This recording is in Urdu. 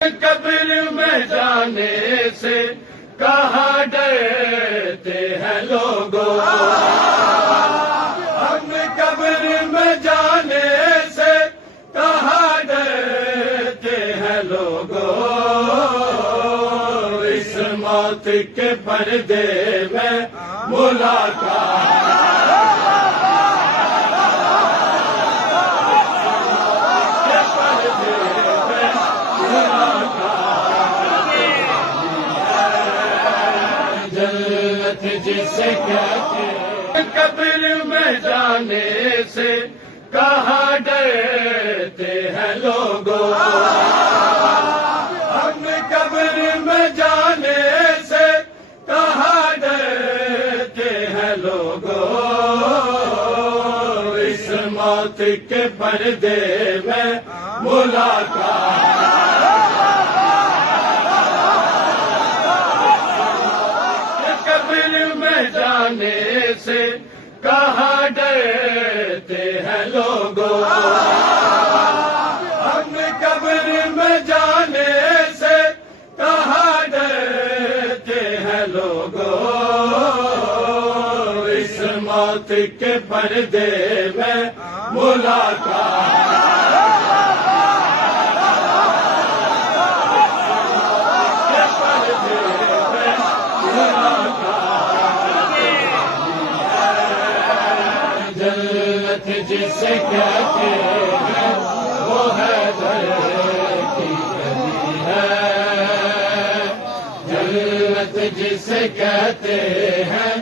قبر میں جانے سے کہاں ڈرتے ہیں لوگوں، ہم قبر میں جانے سے کہاں ڈرتے ہیں لوگوں، اس موت کے پردے میں ملاقات جسے کہتے ہیں، قبر میں جانے سے کہاں ڈرتے ہیں لوگوں، ہم قبر میں جانے سے کہاں ڈرتے ہیں لوگوں، اس موت کے پردے میں ملاقات جانے سے کہاں ڈرتے ہیں لوگوں، ہم قبر میں جانے سے کہاں ڈرتے ہیں لوگوں، اس موت کے پردے میں ملاقات جسے کہتے ہیں وہ ہے در کی گلی ہے، جنت جسے کہتے ہیں